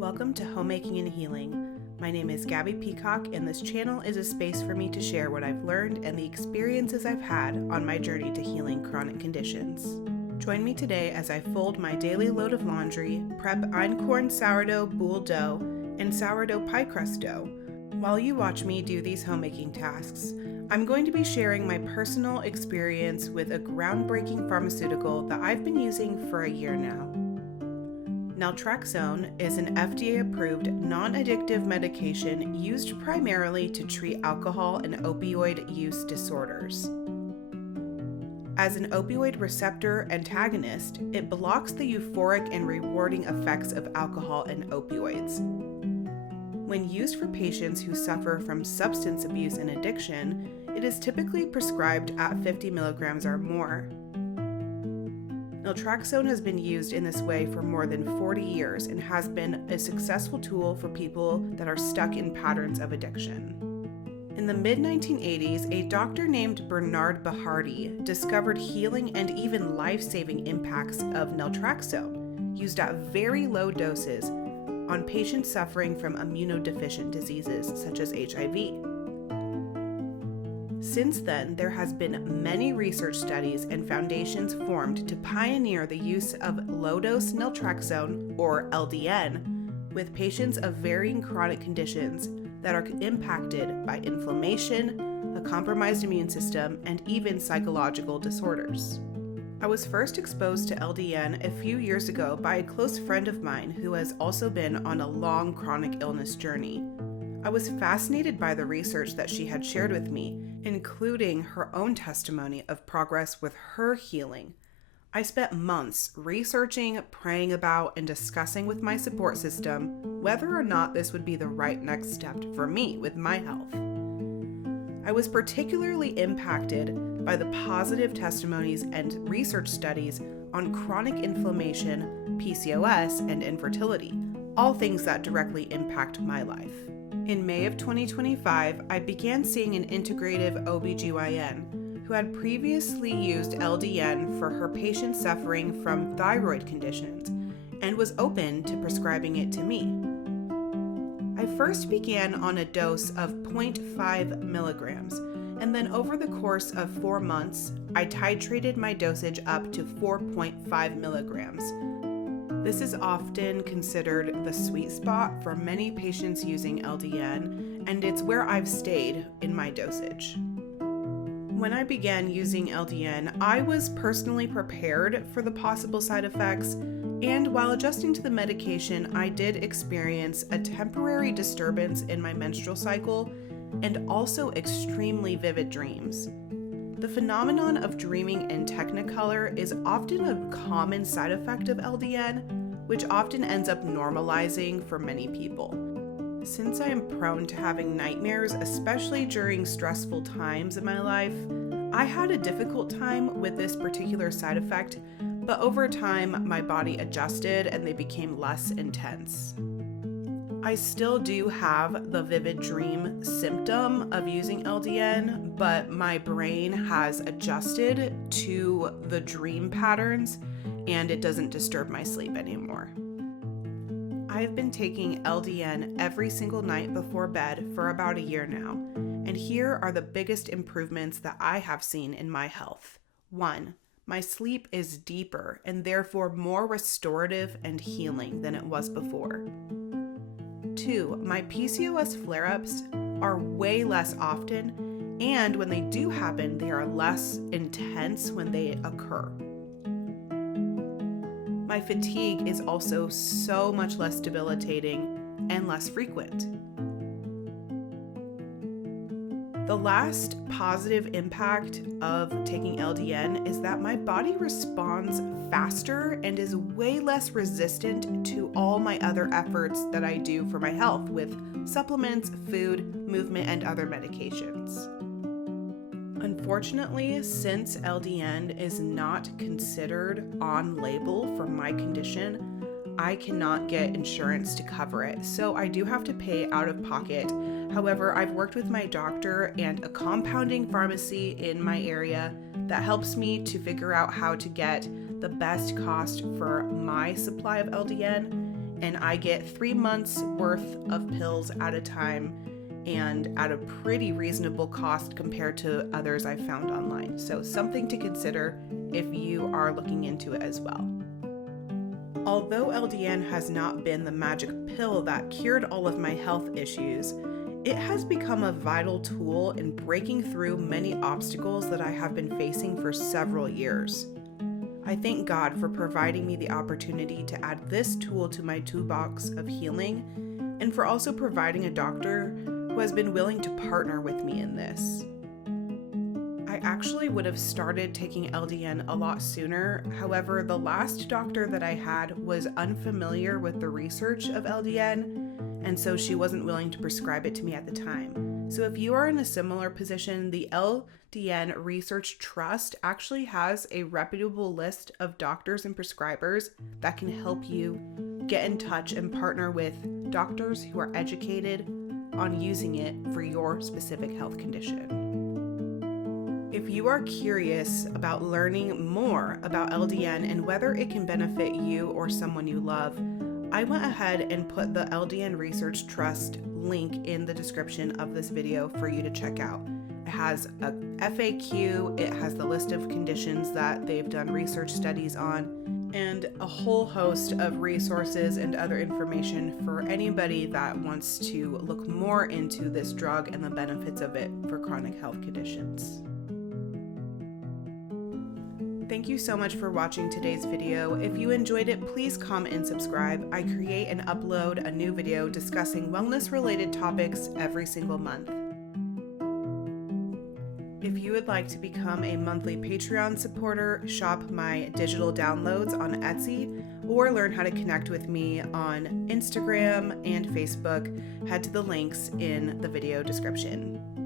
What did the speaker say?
Welcome to Homemaking and Healing. My name is Gabie Peacock, and this channel is a space for me to share what I've learned and the experiences I've had on my journey to healing chronic conditions. Join me today as I fold my daily load of laundry, prep einkorn sourdough boule dough, and sourdough pie crust dough. While you watch me do these homemaking tasks, I'm going to be sharing my personal experience with a groundbreaking pharmaceutical that I've been using for a year now. Naltrexone is an FDA-approved non-addictive medication used primarily to treat alcohol and opioid use disorders. As an opioid receptor antagonist, it blocks the euphoric and rewarding effects of alcohol and opioids. When used for patients who suffer from substance abuse and addiction, it is typically prescribed at 50 milligrams or more. Naltrexone has been used in this way for more than 40 years and has been a successful tool for people that are stuck in patterns of addiction. In the mid-1980s, a doctor named Bernard Bahardi discovered healing and even life-saving impacts of naltrexone, used at very low doses on patients suffering from immunodeficient diseases such as HIV. Since then, there has been many research studies and foundations formed to pioneer the use of low-dose naltrexone, or LDN, with patients of varying chronic conditions that are impacted by inflammation, a compromised immune system, and even psychological disorders. I was first exposed to LDN a few years ago by a close friend of mine who has also been on a long chronic illness journey. I was fascinated by the research that she had shared with me, including her own testimony of progress with her healing. I spent months researching, praying about, and discussing with my support system whether or not this would be the right next step for me with my health. I was particularly impacted by the positive testimonies and research studies on chronic inflammation, PCOS, and infertility, all things that directly impact my life. In May of 2025, I began seeing an integrative OBGYN who had previously used LDN for her patients suffering from thyroid conditions and was open to prescribing it to me. I first began on a dose of 0.5 milligrams, and then over the course of 4 months, I titrated my dosage up to 4.5 milligrams. This is often considered the sweet spot for many patients using LDN, and it's where I've stayed in my dosage. When I began using LDN, I was personally prepared for the possible side effects, and while adjusting to the medication, I did experience a temporary disturbance in my menstrual cycle and also extremely vivid dreams. The phenomenon of dreaming in technicolor is often a common side effect of LDN, which often ends up normalizing for many people. Since I am prone to having nightmares, especially during stressful times in my life, I had a difficult time with this particular side effect, but over time my body adjusted and they became less intense. I still do have the vivid dream symptom of using LDN, but my brain has adjusted to the dream patterns and it doesn't disturb my sleep anymore. I've been taking LDN every single night before bed for about a year now, and here are the biggest improvements that I have seen in my health. 1. My sleep is deeper and therefore more restorative and healing than it was before. 2. My PCOS flare-ups are way less often, and when they do happen, they are less intense when they occur. My fatigue is also so much less debilitating and less frequent. The last positive impact of taking LDN is that my body responds faster and is way less resistant to all my other efforts that I do for my health with supplements, food, movement, and other medications. Unfortunately, since LDN is not considered on label for my condition, I cannot get insurance to cover it, so I do have to pay out of pocket. However, I've worked with my doctor and a compounding pharmacy in my area that helps me to figure out how to get the best cost for my supply of LDN, and I get 3 months worth of pills at a time and at a pretty reasonable cost compared to others I've found online. So something to consider if you are looking into it as well. Although LDN has not been the magic pill that cured all of my health issues, it has become a vital tool in breaking through many obstacles that I have been facing for several years. I thank God for providing me the opportunity to add this tool to my toolbox of healing, and for also providing a doctor who has been willing to partner with me in this. I actually would have started taking LDN a lot sooner. However, the last doctor that I had was unfamiliar with the research of LDN, and so she wasn't willing to prescribe it to me at the time. So if you are in a similar position, the LDN Research Trust actually has a reputable list of doctors and prescribers that can help you get in touch and partner with doctors who are educated on using it for your specific health condition. If you are curious about learning more about LDN and whether it can benefit you or someone you love, I went ahead and put the LDN Research Trust link in the description of this video for you to check out. It has a FAQ, it has the list of conditions that they've done research studies on, and a whole host of resources and other information for anybody that wants to look more into this drug and the benefits of it for chronic health conditions. Thank you so much for watching today's video. If you enjoyed it, please comment and subscribe. I create and upload a new video discussing wellness-related topics every single month. If you would like to become a monthly Patreon supporter, shop my digital downloads on Etsy, or learn how to connect with me on Instagram and Facebook, head to the links in the video description.